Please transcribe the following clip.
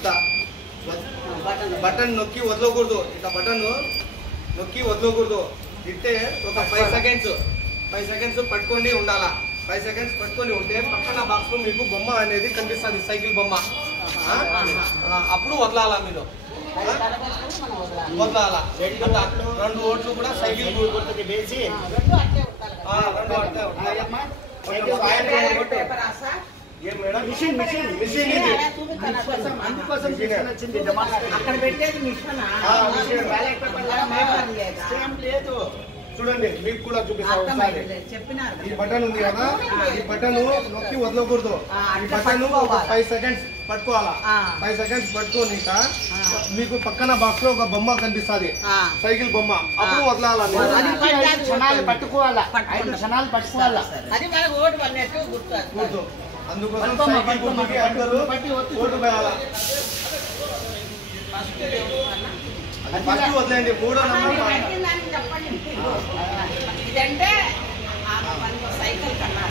ఇట్లా బటన్ నొక్కి వదలకూడదు, ఇట్లా బటన్ నొక్కి వదలకూడదు. ఇట్టే ఒక 5 సెకండ్స్ పట్టుకొని ఉండాలా. 5 సెకండ్స్ పట్టుకొని ఉంటే పక్కన బాక్స్ లో మీకు బొమ్మ అనేది కనిపిస్తుంది, సైకిల్ బొమ్మ. అప్పుడు వదలాలా, మీరు వదలాలా. 2 ఓట్లు కూడా సైకిల్ వేసి చూడండి, మీకు కూడా చూపిస్తాను. ఈ బటన్ ఉంది కదా, ఈ బటన్ నొక్కి వదలకూడదు. ఈ బటన్ 5 సెకండ్స్ పట్టుకోవాలా. 5 సెకండ్స్ పట్టుకోనిక మీకు పక్కన బాక్స్ లో ఒక బొమ్మ కనిపిస్తుంది, సైకిల్ బొమ్మ. అప్పుడు వదలాలా, పట్టుకోవాలా. 5 క్షణాలు పట్టుకోవాలా. గుర్తు. అందుకోసం సైకిల్ బొమ్మకి అందరూ ఓటు వేయాలా. ఫస్ట్ వదిలేండి, 3వ నెంబర్